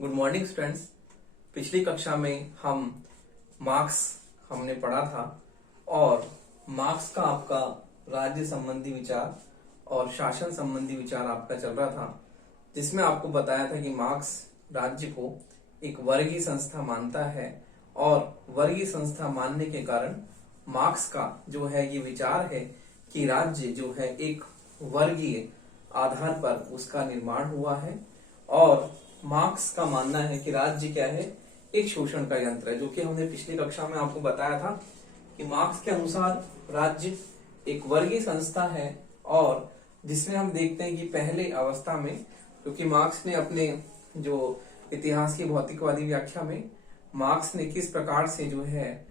Good morning students. पिछली कक्षा में हम मार्क्स हमने पढ़ा था और मार्क्स का आपका राज्य संबंधी विचार और शासन संबंधी विचार आपका चल रहा था, जिसमें आपको बताया था कि मार्क्स राज्य को एक वर्गीय संस्था मानता है और वर्गीय संस्था मानने के कारण मार्क्स का जो है ये विचार है कि राज्य जो है एक वर्गीय आधार पर उसका निर्माण हुआ है और मार्क्स का मानना है कि राज्य क्या है, एक शोषण का यंत्र है। जो कि हमने पिछली कक्षा में आपको बताया था कि मार्क्स के अनुसार राज्य एक वर्गीय संस्था है और जिसमें हम देखते हैं कि पहले अवस्था में, क्योंकि मार्क्स ने अपने जो इतिहास की भौतिकवादी व्याख्या में मार्क्स ने किस प्रकार से जो है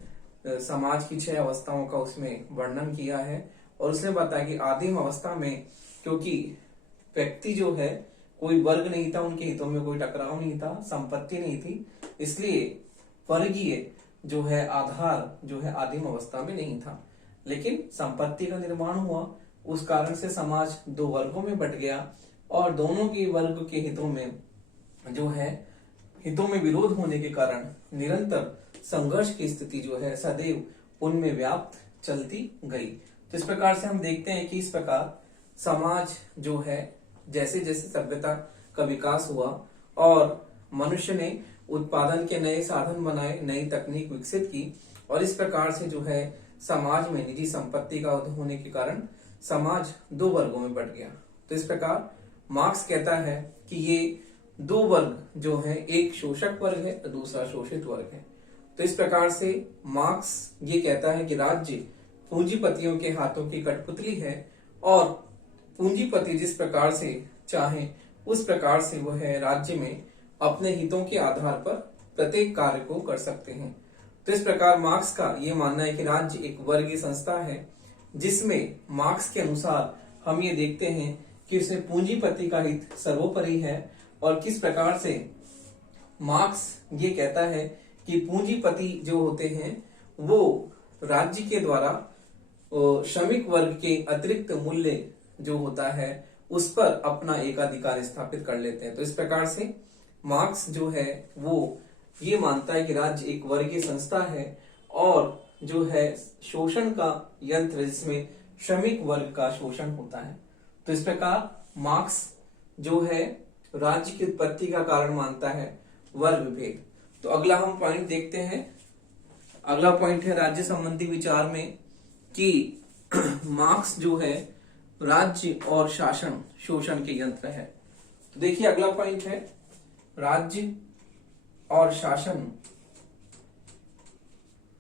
समाज की 6 अवस्थाओं का उसमें वर्णन किया है और उसने बताया कि आदिम अवस्था में क्योंकि व्यक्ति जो है कोई वर्ग नहीं था, उनके हितों में कोई टकराव नहीं था, संपत्ति नहीं थी, इसलिए वर्गीय जो है आधार जो है आदिम अवस्था में नहीं था। लेकिन संपत्ति का निर्माण हुआ, उस कारण से समाज 2 वर्गों में बट गया और दोनों के वर्ग के हितों में जो है हितों में विरोध होने के कारण निरंतर संघर्ष की स्थिति जो है सदैव उनमें व्याप्त चलती गई। तो इस प्रकार से हम देखते हैं कि इस प्रकार समाज जो है जैसे जैसे सभ्यता का विकास हुआ और मनुष्य ने उत्पादन के नए साधन बनाए, नई तकनीक विकसित की और इस प्रकार से जो है समाज में निजी संपत्ति का उदय होने के कारण समाज 2 वर्गों में बट गया। तो इस प्रकार मार्क्स कहता है कि ये 2 वर्ग जो है, एक शोषक वर्ग है और दूसरा शोषित वर्ग है। तो इस प्रकार से मार्क्स ये कहता है कि राज्य पूंजीपतियों के हाथों की कठपुतली है और पूंजीपति जिस प्रकार से चाहे उस प्रकार से वो है राज्य में अपने हितों के आधार पर प्रत्येक कार्य को कर सकते हैं। तो इस प्रकार मार्क्स का ये मानना है कि राज्य एक वर्गीय संस्था है, जिसमें मार्क्स के अनुसार हम ये देखते हैं कि उसमें पूंजीपति का हित सर्वोपरि है और किस प्रकार से मार्क्स ये कहता है कि पूंजीपति जो होते हैं वो राज्य के द्वारा श्रमिक वर्ग के अतिरिक्त मूल्य जो होता है उस पर अपना एकाधिकार स्थापित कर लेते हैं। तो इस प्रकार से मार्क्स जो है वो ये मानता है कि राज्य एक वर्गीय संस्था है और जो है शोषण का यंत्र, जिसमें श्रमिक वर्ग का शोषण होता है। तो इस प्रकार मार्क्स जो है राज्य की उत्पत्ति का कारण मानता है वर्ग विभेद। तो अगला हम पॉइंट देखते हैं। अगला पॉइंट है राज्य संबंधी विचार में कि मार्क्स जो है राज्य और शासन शोषण के यंत्र है। तो देखिए अगला पॉइंट है राज्य और शासन,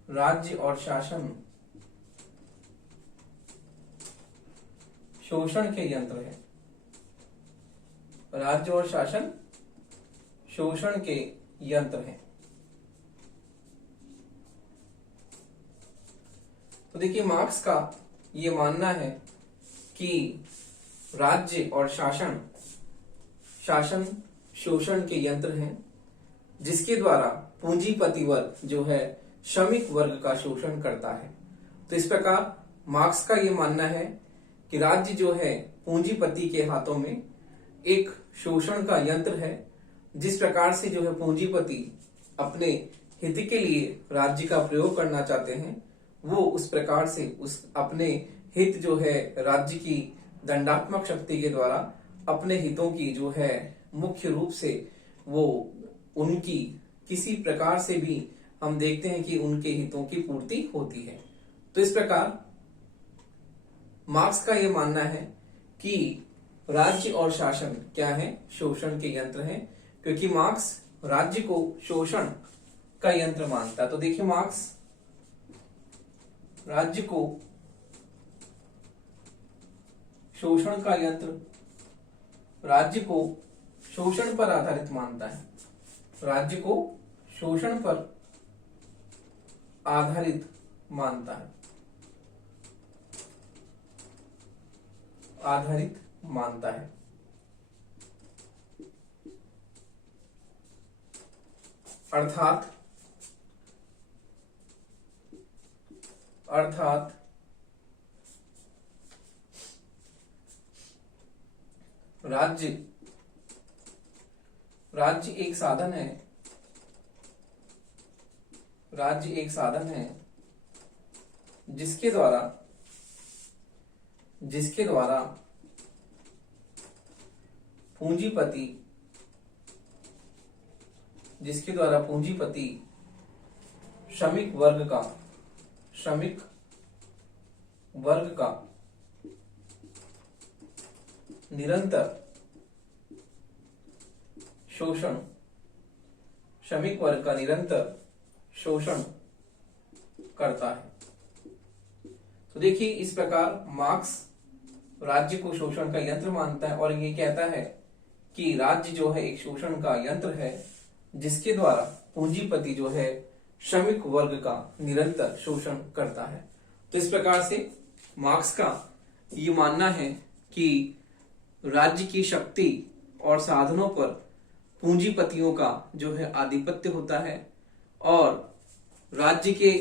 राज्य और शासन शोषण के यंत्र है। राज्य और शासन शोषण के यंत्र है। तो देखिए मार्क्स का ये मानना है कि राज्य और शासन शोषण के यंत्र हैं, जिसके द्वारा पूंजीपति वर्ग जो है श्रमिक वर्ग का शोषण करता है। तो इस प्रकार मार्क्स का ये मानना है कि राज्य जो है पूंजीपति के हाथों में एक शोषण का यंत्र है। जिस प्रकार से जो है पूंजीपति अपने हित के लिए राज्य का प्रयोग करना चाहते हैं, वो उस प्रकार से उस अपने हित जो है राज्य की दंडात्मक शक्ति के द्वारा अपने हितों की जो है मुख्य रूप से वो उनकी किसी प्रकार से भी हम देखते हैं कि उनके हितों की पूर्ति होती है। तो इस प्रकार मार्क्स का यह मानना है कि राज्य और शासन क्या है, शोषण के यंत्र हैं, क्योंकि मार्क्स राज्य को शोषण का यंत्र मानता है। तो देखिए मार्क्स राज्य को शोषण का यंत्र, राज्य को शोषण पर आधारित मानता है, राज्य को शोषण पर आधारित मानता है, आधारित मानता है। अर्थात राज्य एक साधन है, राज्य एक साधन है जिसके द्वारा पूंजीपति श्रमिक वर्ग का निरंतर शोषण करता है। तो देखिए, इस प्रकार मार्क्स राज्य को शोषण का यंत्र मानता है और ये कहता है कि राज्य जो है एक शोषण का यंत्र है जिसके द्वारा पूंजीपति जो है श्रमिक वर्ग का निरंतर शोषण करता है। तो इस प्रकार से मार्क्स का ये मानना है कि राज्य की शक्ति और साधनों पर पूंजीपतियों का जो है आधिपत्य होता है और राज्य के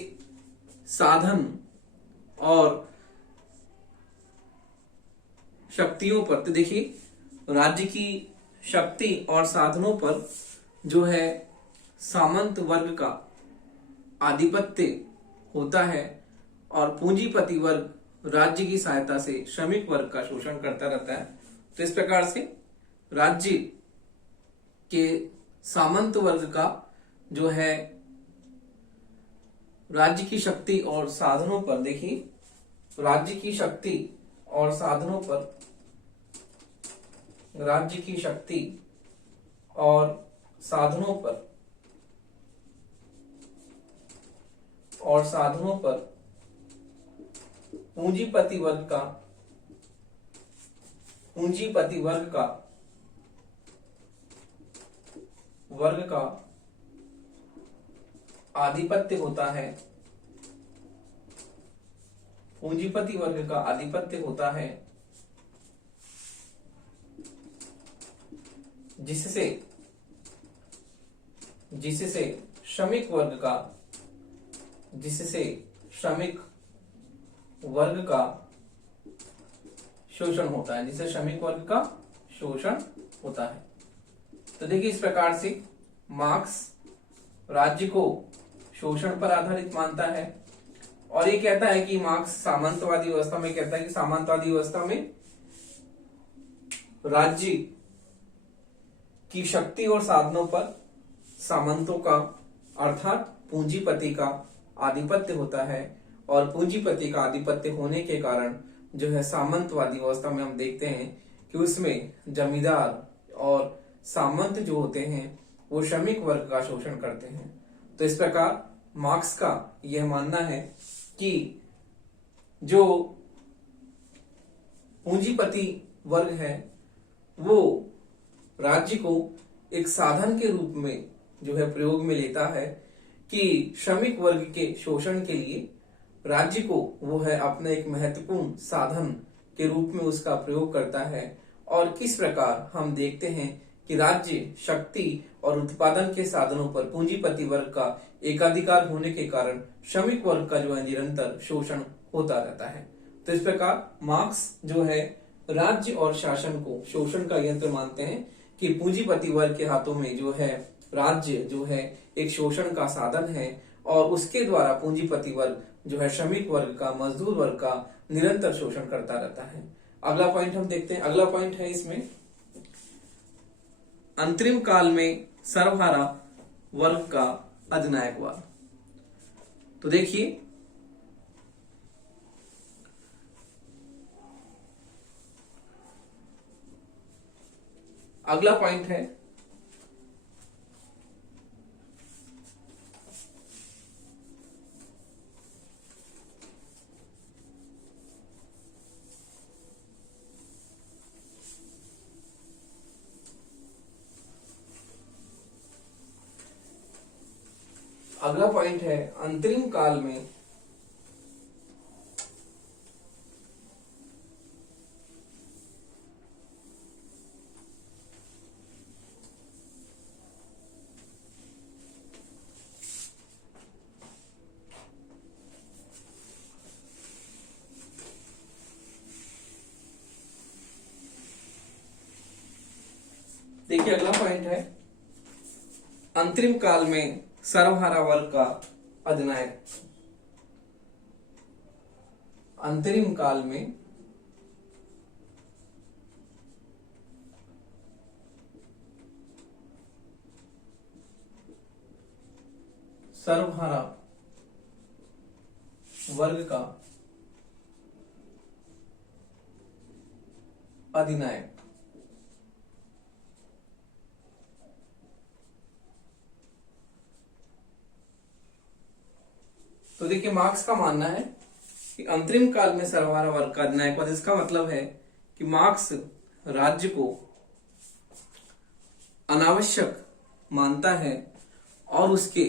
साधन और शक्तियों पर, तो देखिए राज्य की शक्ति और साधनों पर जो है सामंत वर्ग का आधिपत्य होता है और पूंजीपति वर्ग राज्य की सहायता से श्रमिक वर्ग का शोषण करता रहता है। तो इस प्रकार से राज्य के सामंत वर्ग का जो है राज्य की शक्ति और साधनों पर, देखिए राज्य की शक्ति और साधनों पर, राज्य की शक्ति और साधनों पर पूंजीपति वर्ग का आधिपत्य होता है, पूंजीपति वर्ग का आधिपत्य होता है जिससे श्रमिक वर्ग का शोषण होता है, तो देखिए इस प्रकार से मार्क्स राज्य को शोषण पर आधारित मानता है और ये कहता है कि मार्क्स सामंतवादी व्यवस्था में कहता है कि सामंतवादी व्यवस्था में राज्य की शक्ति और साधनों पर सामंतों का अर्थात पूंजीपति का आधिपत्य होता है और पूंजीपति का आधिपत्य होने के कारण जो है सामंतवादी व्यवस्था में हम देखते हैं कि उसमें जमींदार और सामंत जो होते हैं वो श्रमिक वर्ग का शोषण करते हैं। तो इस प्रकार मार्क्स का यह मानना है कि जो पूंजीपति वर्ग है वो राज्य को एक साधन के रूप में जो है प्रयोग में लेता है कि श्रमिक वर्ग के शोषण के लिए राज्य को वो है अपना एक महत्वपूर्ण साधन के रूप में उसका प्रयोग करता है। और किस प्रकार हम देखते हैं कि राज्य शक्ति और उत्पादन के साधनों पर पूंजीपति वर्ग का एकाधिकार होने के कारण श्रमिक वर्ग का जो है निरंतर शोषण होता रहता है। तो इस प्रकार मार्क्स जो है राज्य और शासन को शोषण का यंत्र मानते हैं कि पूंजीपति वर्ग के हाथों में जो है राज्य जो है एक शोषण का साधन है और उसके द्वारा पूंजीपति वर्ग जो है श्रमिक वर्ग का, मजदूर वर्ग का निरंतर शोषण करता रहता है। अगला पॉइंट हम देखते हैं। अगला पॉइंट है इसमें अंतरिम काल में सर्वहारा वर्ग का अधिनायकवाद। तो देखिए अगला पॉइंट है अंतरिम काल में देखिए अगला पॉइंट है अंतरिम काल में सर्वहारा वर्ग का अधिनायक। अंतरिम काल में सर्वहारा वर्ग का अधिनायक। तो देखिए, मार्क्स का मानना है कि अंतरिम काल में सर्वहारा वर्ग का अधिनायक पद, इसका मतलब है कि मार्क्स राज्य को अनावश्यक मानता है और उसके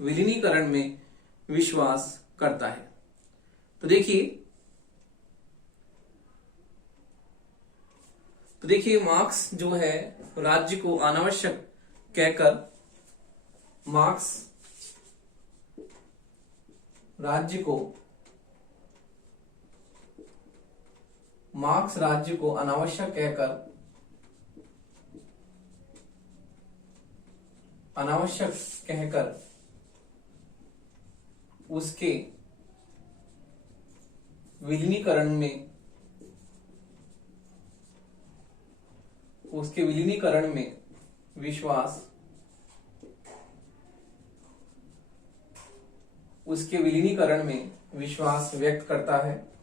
विलीनीकरण में विश्वास करता है। तो देखिए मार्क्स जो है राज्य को अनावश्यक कहकर मार्क्स राज्य को अनावश्यक कहकर उसके विलीनीकरण में विश्वास व्यक्त करता है।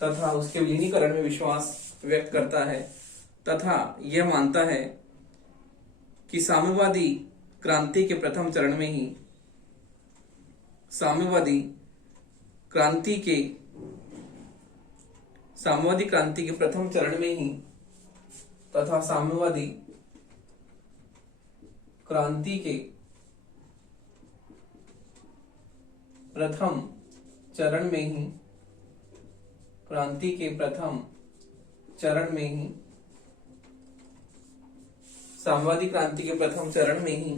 तथा उसके विलीनीकरण में विश्वास व्यक्त करता है तथा यह मानता है कि साम्यवादी क्रांति के प्रथम चरण में ही साम्यवादी क्रांति के प्रथम चरण में ही तथा साम्यवादी क्रांति के प्रथम चरण में ही साम्यवादी क्रांति के प्रथम चरण में ही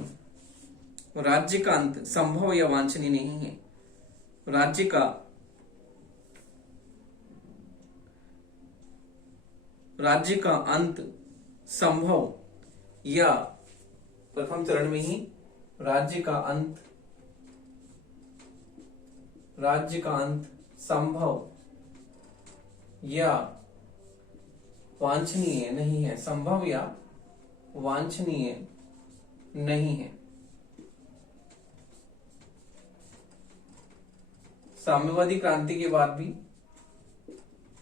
राज्य का अंत संभव या वांछनीय नहीं है। राज्य का अंत संभव या प्रथम चरण में ही राज्य का अंत संभव या वांछनीय नहीं है। संभव या वांछनीय नहीं है। साम्यवादी क्रांति के बाद भी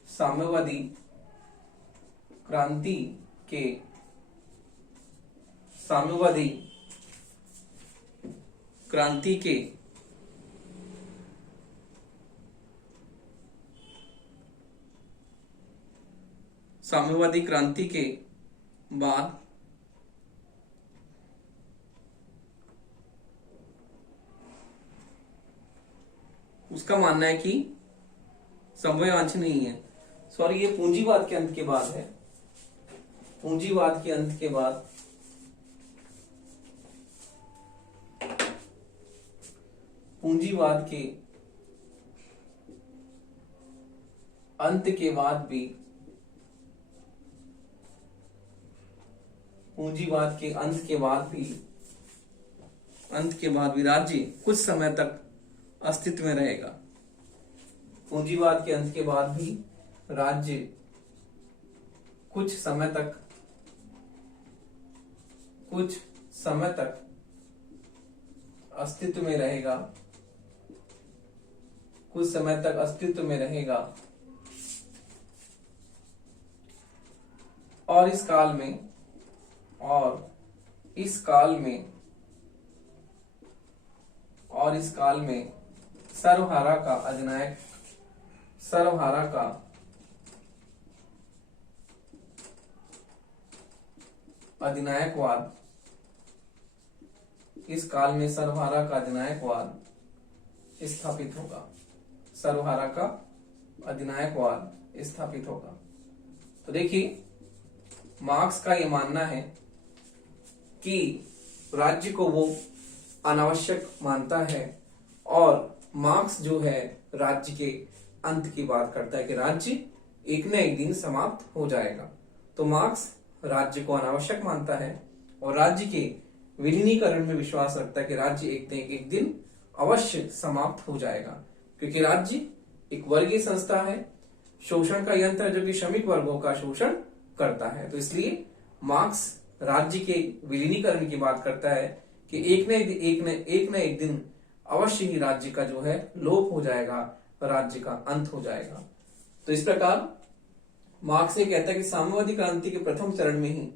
साम्यवादी क्रांति के बाद उसका मानना है कि संभव या वांछनीय नहीं है। सॉरी, ये पूंजीवाद के अंत के बाद है। पूंजीवाद के अंत के बाद भी राज्य कुछ समय तक अस्तित्व में रहेगा। पूंजीवाद के अंत के बाद भी राज्य कुछ समय तक अस्तित्व में रहेगा। और इस काल में सर्वहारा का अधिनायकवाद स्थापित होगा। तो देखिए, मार्क्स का ये मानना है कि राज्य को वो अनावश्यक मानता है और मार्क्स जो है राज्य के अंत की बात करता है कि राज्य एक न एक दिन समाप्त हो जाएगा। तो मार्क्स राज्य को अनावश्यक मानता है और राज्य के विलीनीकरण में विश्वास रखता है कि राज्य एक दिन अवश्य समाप्त हो जाएगा, क्योंकि राज्य एक वर्गीय संस्था है, शोषण का यंत्र जो कि श्रमिक वर्गों का शोषण करता है। तो इसलिए मार्क्स राज्य के विलीनीकरण की बात करता है कि एक न एक दिन अवश्य ही राज्य का जो है लोप हो जाएगा, राज्य का अंत हो जाएगा। तो इस प्रकार मार्क्स ये कहता है कि साम्यवादी क्रांति के प्रथम चरण में ही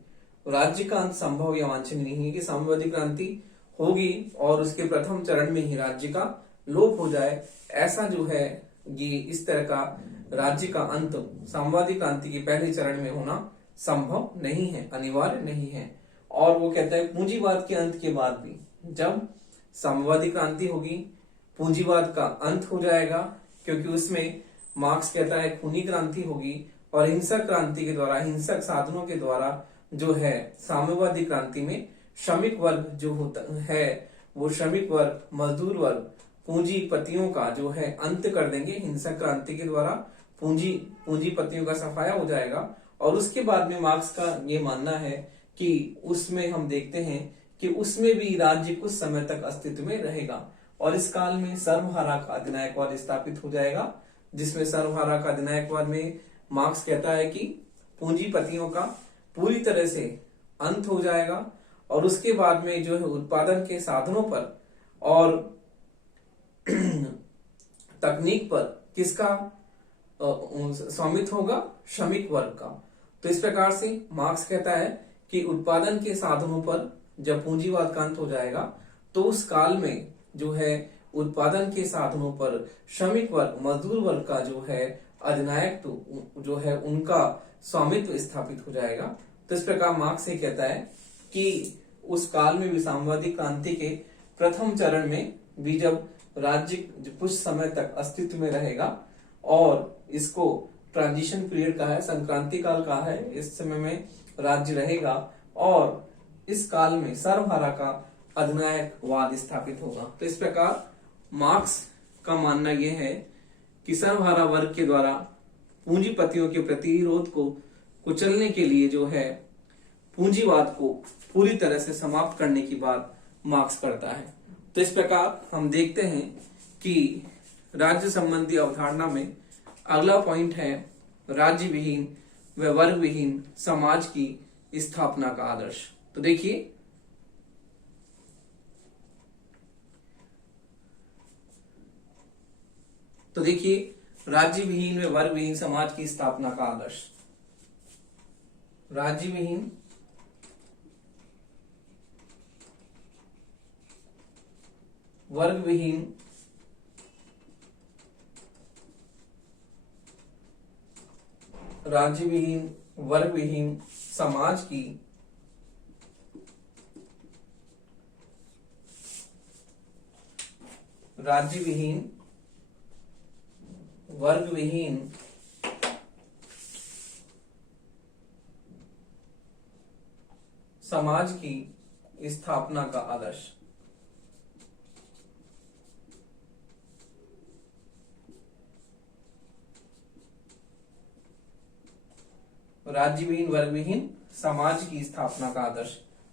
राज्य का अंत संभव या वांछनीय नहीं है, कि साम्यवादी क्रांति होगी और उसके प्रथम चरण में ही राज्य का लोप हो जाए, ऐसा जो है ये इस तरह का राज्य का अंत साम्यवादी क्रांति के पहले चरण में होना संभव नहीं है, अनिवार्य नहीं है। और वो कहता है पूंजीवाद के अंत के बाद भी जब साम्यवादी क्रांति होगी, पूंजीवाद का अंत हो जाएगा, क्योंकि उसमें मार्क्स कहता है खूनी क्रांति होगी और हिंसक क्रांति के द्वारा, हिंसक साधनों के द्वारा जो है साम्यवादी क्रांति में श्रमिक वर्ग जो होता है, वो श्रमिक वर्ग, मजदूर वर्ग, पूंजीपतियों का जो है अंत कर देंगे। हिंसक क्रांति के द्वारा पूंजीपतियों का सफाया हो जाएगा। और उसके बाद में मार्क्स का ये मानना है कि उसमें हम देखते हैं कि उसमें भी राज्य कुछ समय तक अस्तित्व में रहेगा और इस काल में सर्वहारा का अधिनायकवाद स्थापित हो जाएगा, जिसमें सर्वहारा का अधिनायकवाद में मार्क्स कहता है कि पूंजीपतियों का पूरी तरह से अंत हो जाएगा और उसके बाद में जो है उत्पादन के साधनों पर और तकनीक पर किसका स्वामित्व होगा? श्रमिक वर्ग का। तो इस प्रकार से मार्क्स कहता है कि उत्पादन के साधनों पर जब पूंजीवाद का अंत हो जाएगा तो उस काल में जो है उत्पादन के साधनों पर श्रमिक वर्ग, मजदूर वर्ग का जो है अधिनायक जो है उनका स्वामित्व स्थापित हो जाएगा। तो इस प्रकार मार्क्स ये कहता है कि उस काल में भी साम्यवादी क्रांति के प्रथम चरण में भी जब राज्य कुछ समय तक अस्तित्व में रहेगा और इसको ट्रांजिशन पीरियड का है, संक्रांति काल का है, इस समय में राज्य रहेगा और इस काल में सर्वहारा का अधिनायकवाद स्थापित होगा। तो इस प्रकार मार्क्स का मानना यह है कि सर्वहारा वर्ग के द्वारा पूंजीपतियों के प्रतिरोध को कुचलने के लिए जो है पूंजीवाद को पूरी तरह से समाप्त करने की बात मार्क्स करता है। तो इस प्रकार हम देखते हैं कि राज्य संबंधी अवधारणा में अगला पॉइंट है राज्य विहीन व वर्ग विहीन समाज की स्थापना का आदर्श। तो देखिए राज्य विहीन व वर्ग विहीन समाज की स्थापना का आदर्श। राज्य विहीन वर्ग विहीन राज्य विहीन वर्ग विहीन समाज की राज्य विहीन वर्ग विहीन समाज की स्थापना का आदर्श। राज्य विहीन वर्ग विहीन समाज की स्थापना का आदर्श।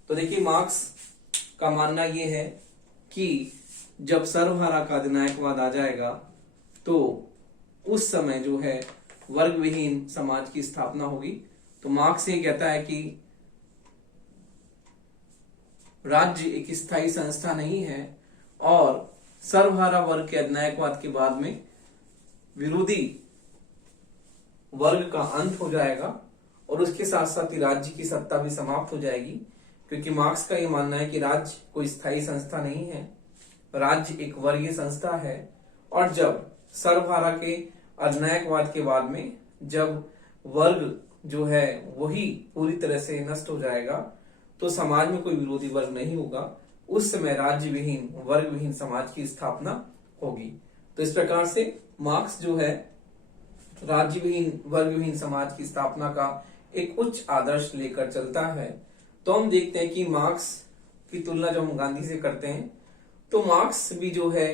तो देखिए मार्क्स का मानना यह है कि जब सर्वहारा का अधिनायकवाद आ जाएगा तो उस समय जो है वर्ग विहीन समाज की स्थापना होगी। तो मार्क्स ये कहता है कि राज्य एक स्थायी संस्था नहीं है और सर्वहारा वर्ग के अधिनायकवाद के बाद में विरोधी वर्ग का अंत हो जाएगा और उसके साथ साथ ही राज्य की सत्ता भी समाप्त हो जाएगी, क्योंकि मार्क्स का ये मानना है कि राज्य कोई स्थायी संस्था नहीं है, राज्य एक वर्गीय संस्था है। और जब सर्वहारा के अधिनायकवाद के बाद में जब वर्ग जो है वही पूरी तरह से नष्ट हो जाएगा तो समाज में कोई विरोधी वर्ग नहीं होगा, उस समय राज्य विहीन वर्ग विहीन समाज की स्थापना होगी। तो इस प्रकार से मार्क्स जो है राज्य विहीन वर्ग विहीन समाज की स्थापना का एक उच्च आदर्श लेकर चलता है। तो हम देखते हैं कि मार्क्स की तुलना जब हम गांधी से करते हैं तो मार्क्स भी जो है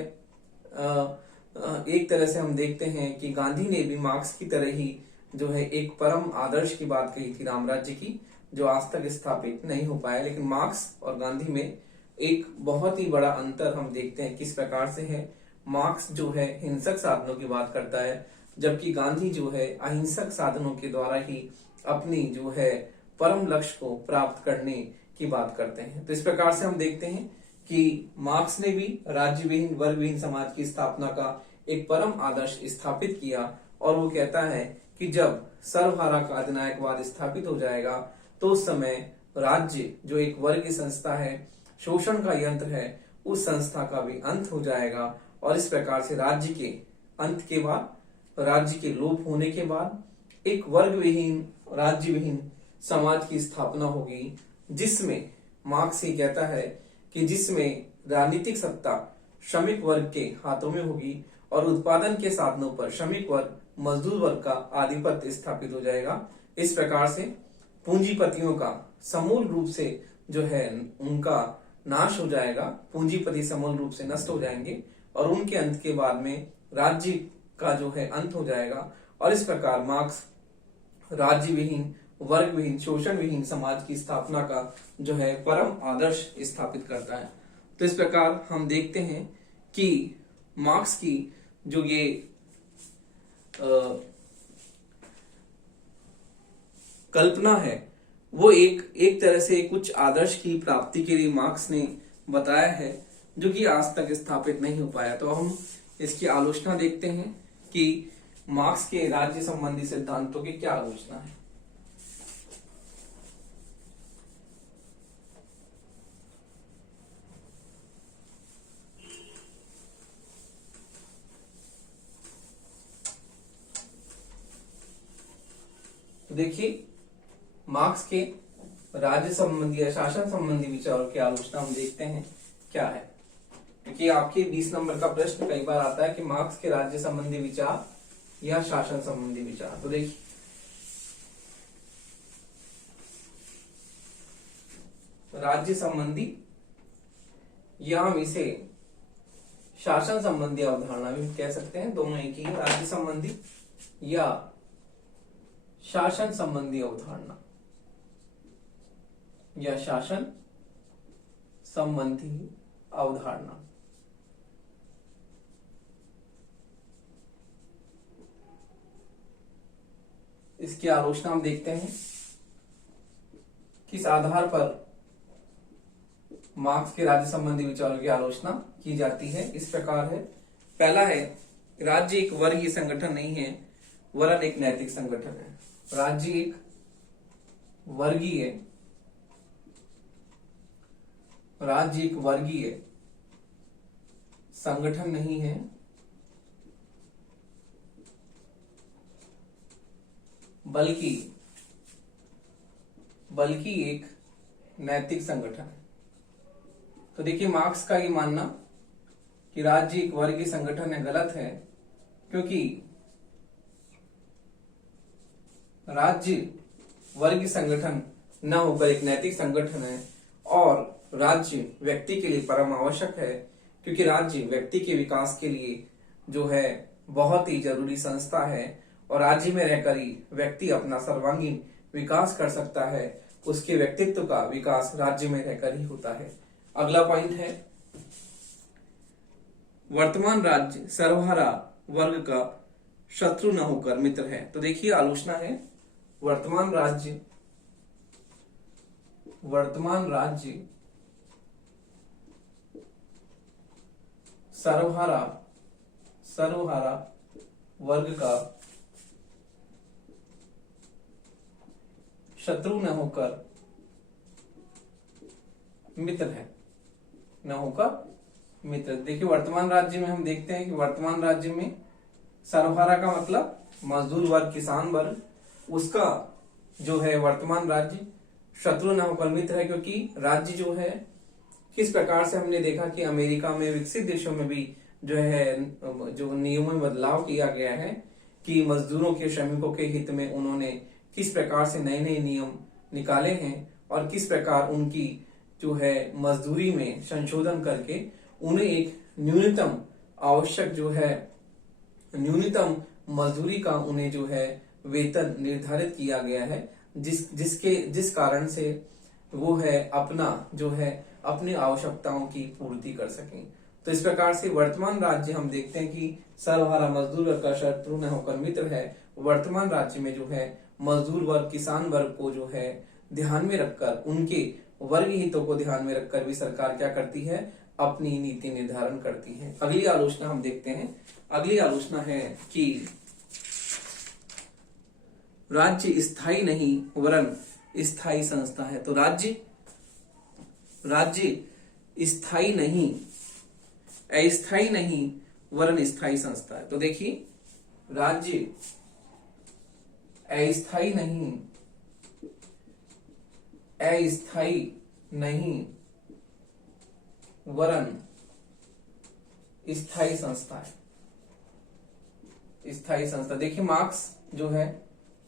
एक तरह से हम देखते हैं कि गांधी ने भी मार्क्स की तरह ही जो है एक परम आदर्श की बात कही थी रामराज्य की, जो आज तक स्थापित नहीं हो पाया। लेकिन मार्क्स और गांधी में एक बहुत ही बड़ा अंतर हम देखते हैं किस प्रकार से है। मार्क्स जो है हिंसक साधनों की बात करता है, जबकि गांधी जो है अहिंसक साधनों के द्वारा ही अपनी जो है परम लक्ष्य को प्राप्त करने की बात करते हैं। तो इस प्रकार से हम देखते हैं कि मार्क्स ने भी राज्य विहीन वर्ग विहीन समाज की स्थापना का एक परम आदर्श स्थापित किया, और वो कहता है कि जब सर्वहारा का अधिनायकवाद स्थापित हो जाएगा तो उस समय राज्य जो एक वर्ग की संस्था है, शोषण का यंत्र है, उस संस्था का भी अंत हो जाएगा। और इस प्रकार से राज्य के अंत के बाद, राज्य के लोप होने के बाद एक वर्ग विहीन राज्य विहीन समाज की स्थापना होगी, जिसमें मार्क्स ये कहता है कि जिसमें राजनीतिक सत्ता श्रमिक वर्ग के हाथों में होगी और उत्पादन के साधनों पर श्रमिक वर्ग मजदूर वर्ग का आधिपत्य स्थापित हो जाएगा। इस प्रकार से पूंजीपतियों का समूल रूप से जो है उनका नाश हो जाएगा, पूंजीपति समूल रूप से नष्ट हो जाएंगे और उनके अंत के बाद में राज्य का जो है अंत हो जाएगा। और इस प्रकार मार्क्स राज्य विहीन वर्ग विहीन शोषण विहीन समाज की स्थापना का जो है परम आदर्श स्थापित करता है। तो इस प्रकार हम देखते हैं कि मार्क्स की जो ये कल्पना है वो एक तरह से कुछ आदर्श की प्राप्ति के लिए मार्क्स ने बताया है, जो कि आज तक स्थापित नहीं हो पाया। तो हम इसकी आलोचना देखते हैं कि मार्क्स के राज्य संबंधी सिद्धांतों की क्या आलोचना है। तो देखिए, मार्क्स के राज्य संबंधी या शासन संबंधी विचारों की आलोचना हम देखते हैं क्या है, क्योंकि आपके 20 नंबर का प्रश्न कई बार आता है कि मार्क्स के राज्य संबंधी विचार या शासन संबंधी विचार। तो देखिए, राज्य संबंधी या हम इसे शासन संबंधी अवधारणा भी कह सकते हैं, दोनों एक ही है। राज्य संबंधी या शासन संबंधी अवधारणा या शासन संबंधी अवधारणा। इसकी आलोचना हम देखते हैं किस आधार पर मार्क्स के राज्य संबंधी विचारों की आलोचना की जाती है। इस प्रकार है, पहला है, राज्य एक वर्गीय संगठन नहीं है वरन एक नैतिक संगठन है। राज्य एक वर्गीय संगठन नहीं है बल्कि एक नैतिक संगठन है। तो देखिए, मार्क्स का ये मानना कि राज्य एक वर्गीय संगठन है गलत है, क्योंकि राज्य वर्गीय संगठन न होकर एक नैतिक संगठन है और राज्य व्यक्ति के लिए परम आवश्यक है, क्योंकि राज्य व्यक्ति के विकास के लिए जो है बहुत ही जरूरी संस्था है और राज्य में रहकर ही व्यक्ति अपना सर्वांगीण विकास कर सकता है। उसके व्यक्तित्व का विकास राज्य में रहकर ही होता है। अगला पॉइंट है, वर्तमान राज्य सर्वहारा वर्ग का शत्रु न होकर मित्र है। तो देखिए, आलोचना है, वर्तमान राज्य सर्वहारा वर्ग का शत्रु न होकर मित्र है, देखिए, वर्तमान राज्य में हम देखते हैं कि वर्तमान राज्य में सर्वहारा का मतलब मजदूर वर्ग, किसान वर्ग, उसका जो है वर्तमान राज्य शत्रु न होकर मित्र है, क्योंकि राज्य जो है किस प्रकार से हमने देखा कि अमेरिका में, विकसित देशों में भी जो है जो नियमों में बदलाव किया गया है कि मजदूरों के, श्रमिकों के हित में उन्होंने किस प्रकार से नए नए नियम निकाले हैं और किस प्रकार उनकी जो है मजदूरी में संशोधन करके उन्हें एक न्यूनतम आवश्यक जो है न्यूनतम मजदूरी का उन्हें जो है वेतन निर्धारित किया गया है, जिस कारण से वो है अपना जो है अपनी आवश्यकताओं की पूर्ति कर सकें। तो इस प्रकार से वर्तमान राज्य हम देखते हैं कि सर्वहारा मजदूर का शत्रु न होकर मित्र है। वर्तमान राज्य में जो है मजदूर वर्ग, किसान वर्ग को जो है ध्यान में रखकर, उनके वर्ग हितों को ध्यान में रखकर भी सरकार क्या करती है, अपनी नीति निर्धारण करती है। अगली आलोचना हम देखते हैं। अगली आलोचना है कि राज्य स्थायी नहीं वरन स्थायी संस्था है। तो राज्य स्थायी नहीं, अस्थायी नहीं वरन स्थायी संस्था है। तो देखिए, राज्य अस्थायी नहीं, वरन स्थायी संस्था है। स्थायी संस्था, देखिए मार्क्स जो है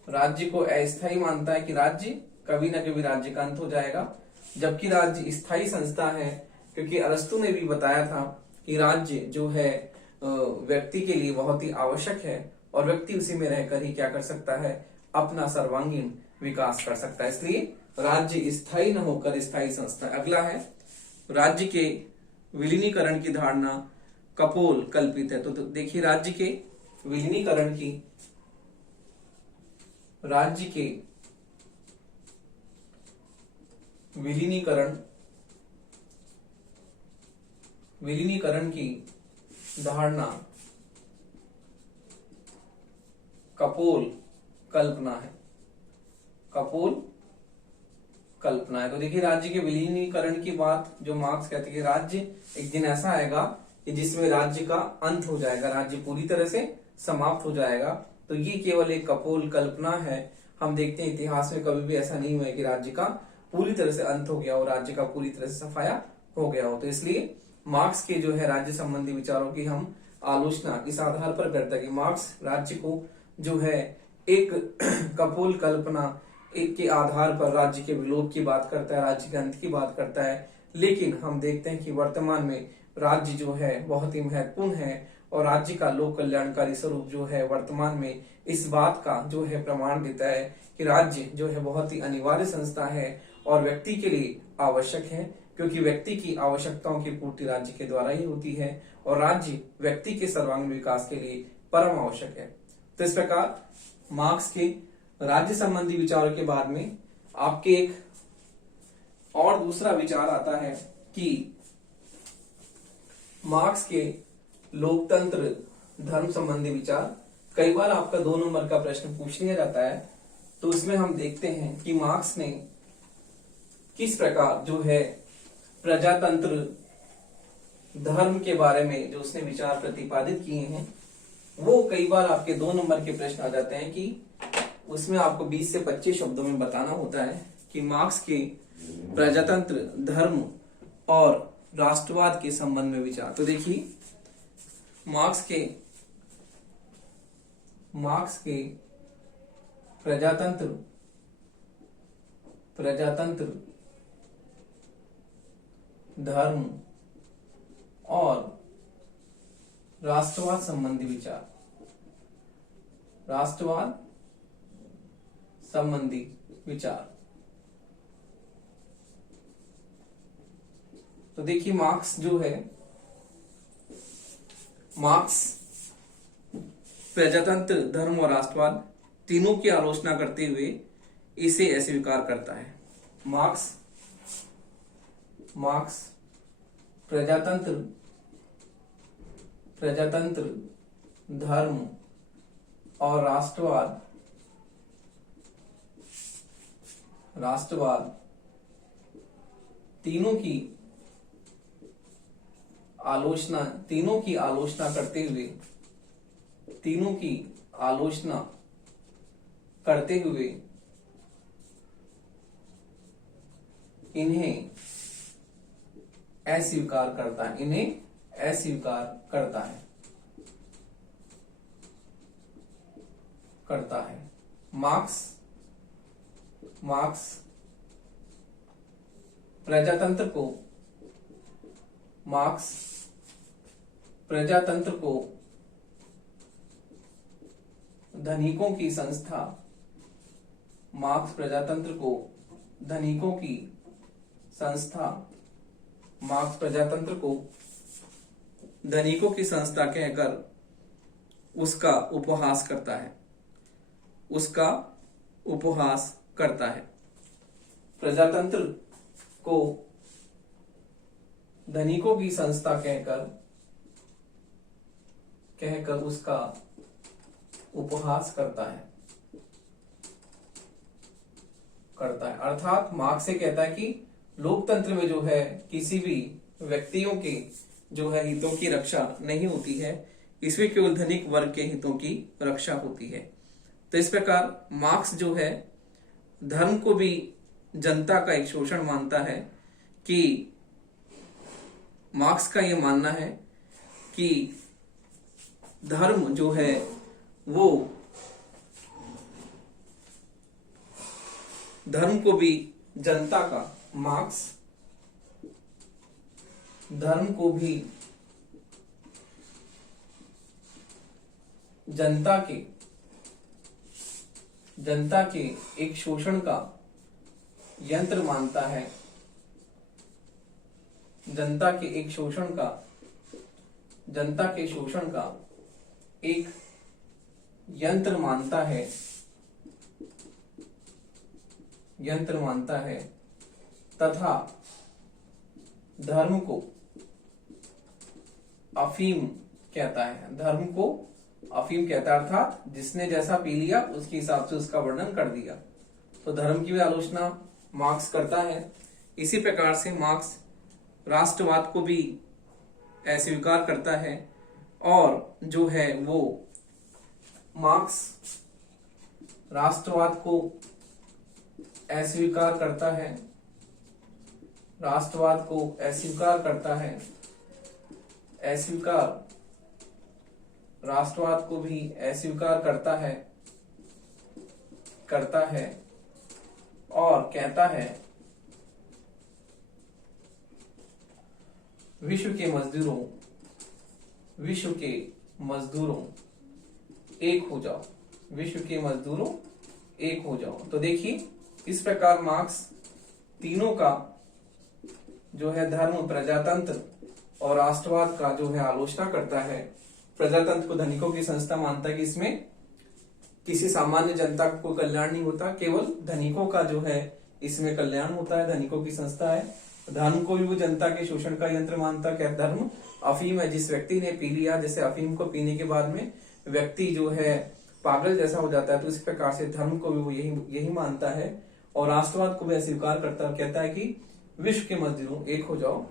राज्य को अस्थायी मानता है कि राज्य कभी ना कभी राज्य का अंत हो जाएगा, जबकि राज्य स्थायी संस्था है, क्योंकि अरस्तु ने भी बताया था कि राज्य जो है व्यक्ति के लिए बहुत ही आवश्यक है और व्यक्ति उसी में रहकर ही क्या कर सकता है, अपना सर्वांगीण विकास कर सकता है। इसलिए राज्य स्थायी न होकर स्थायी संस्था। अगला है, राज्य के विलीनीकरण की धारणा कपोल कल्पित है। तो देखिए, राज्य के विलीनीकरण की धारणा कपोल कल्पना है। तो देखिए, राज्य के विलीनीकरण की बात जो मार्क्स कहते हैं कि राज्य एक दिन ऐसा आएगा कि जिसमें राज्य का अंत हो जाएगा, राज्य पूरी तरह से समाप्त हो जाएगा। तो ये केवल एक कपोल कल्पना है। हम देखते हैं इतिहास में कभी भी ऐसा नहीं हुआ है कि राज्य का पूरी तरह से अंत हो गया हो, राज्य का पूरी तरह से सफाया हो गया हो। तो इसलिए मार्क्स के जो है राज्य संबंधी विचारों की हम आलोचना इस आधार पर करते हैं कि मार्क्स राज्य को जो है एक कपोल कल्पना एक के आधार पर राज्य के विलोप की बात करता है, राज्य के अंत की बात करता है। लेकिन हम देखते हैं कि वर्तमान में राज्य जो है बहुत ही महत्वपूर्ण है और राज्य का लोक कल्याणकारी स्वरूप जो है वर्तमान में इस बात का जो है प्रमाण देता है कि राज्य जो है बहुत ही अनिवार्य संस्था है और व्यक्ति के लिए आवश्यक है, क्योंकि व्यक्ति की आवश्यकताओं की पूर्ति राज्य के द्वारा ही होती है और राज्य व्यक्ति के सर्वांगीण विकास के लिए परम आवश्यक है। तो इस प्रकार मार्क्स के राज्य संबंधी विचारों के बाद में आपके एक और दूसरा विचार आता है कि मार्क्स के लोकतंत्र धर्म संबंधी विचार। कई बार आपका 2 नंबर का प्रश्न पूछ लिया जाता है, तो उसमें हम देखते हैं कि मार्क्स ने किस प्रकार जो है प्रजातंत्र धर्म के बारे में जो उसने विचार प्रतिपादित किए हैं, वो कई बार आपके 2 नंबर के प्रश्न आ जाते हैं कि उसमें आपको 20 से 25 शब्दों में बताना होता है कि मार्क्स के प्रजातंत्र धर्म और राष्ट्रवाद के संबंध में विचार। तो देखिए, मार्क्स के प्रजातंत्र धर्म और राष्ट्रवाद संबंधी विचार, राष्ट्रवाद संबंधी विचार। तो देखिए, मार्क्स जो है, मार्क्स प्रजातंत्र धर्म और राष्ट्रवाद तीनों की आलोचना करते हुए इसे अस्वीकार करता है। मार्क्स प्रजातंत्र धर्म और राष्ट्रवाद तीनों की आलोचना करते हुए इन्हें अस्वीकार करता है। मार्क्स प्रजातंत्र को प्रजातंत्र को धनिकों की संस्था, मार्क्स प्रजातंत्र को धनिकों की संस्था, मार्क्स प्रजातंत्र को धनिकों की संस्था कहकर उसका उपहास करता है, उसका उपहास करता है। प्रजातंत्र को धनिकों की संस्था कहकर उसका उपहास करता है। अर्थात मार्क्स से कहता है कि लोकतंत्र में जो है किसी भी व्यक्तियों के जो है हितों की रक्षा नहीं होती है, इसमें केवल धनिक वर्ग के हितों की रक्षा होती है। तो इस प्रकार मार्क्स जो है धर्म को भी जनता का एक शोषण मानता है, कि मार्क्स का यह मानना है कि धर्म जो है वो धर्म को भी जनता का, मार्क्स धर्म को भी जनता के एक शोषण का यंत्र मानता है, जनता के शोषण का एक यंत्र मानता है तथा धर्म को अफीम कहता है। धर्म को अफीम कहता है, अर्थात जिसने जैसा पी लिया उसके हिसाब से उसका वर्णन कर दिया। तो धर्म की भी आलोचना मार्क्स करता है। इसी प्रकार से मार्क्स राष्ट्रवाद को भी अस्वीकार करता है, और जो है वो मार्क्स राष्ट्रवाद को अस्वीकार करता है, राष्ट्रवाद को अस्वीकार करता है, राष्ट्रवाद को भी अस्वीकार करता है और कहता है विश्व के मजदूरों एक हो जाओ, विश्व के मजदूरों एक हो जाओ। तो देखिए इस प्रकार मार्क्स तीनों का जो है धर्म, प्रजातंत्र और राष्ट्रवाद का जो है आलोचना करता है। प्रजातंत्र को धनिकों की संस्था मानता है कि इसमें किसी सामान्य जनता को कोई कल्याण नहीं होता, केवल धनिकों का जो है इसमें कल्याण होता है, धनिकों की संस्था है। धर्म को भी वो जनता के शोषण का यंत्र मानता है। धर्म अफीम है, जिस व्यक्ति ने पी लिया, जैसे अफीम को पीने के बाद में व्यक्ति जो है पागल जैसा हो जाता है, तो इस प्रकार से धर्म को भी वो यही मानता है। और राष्ट्रवाद को भी अस्वीकार करता है, कहता है कि विश्व के मजदूरों एक हो जाओ।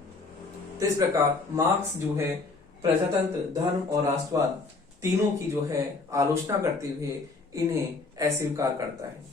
तो इस प्रकार मार्क्स जो है प्रजातंत्र, धर्म और राष्ट्रवाद तीनों की जो है आलोचना करते हुए इन्हें अस्वीकार करता है।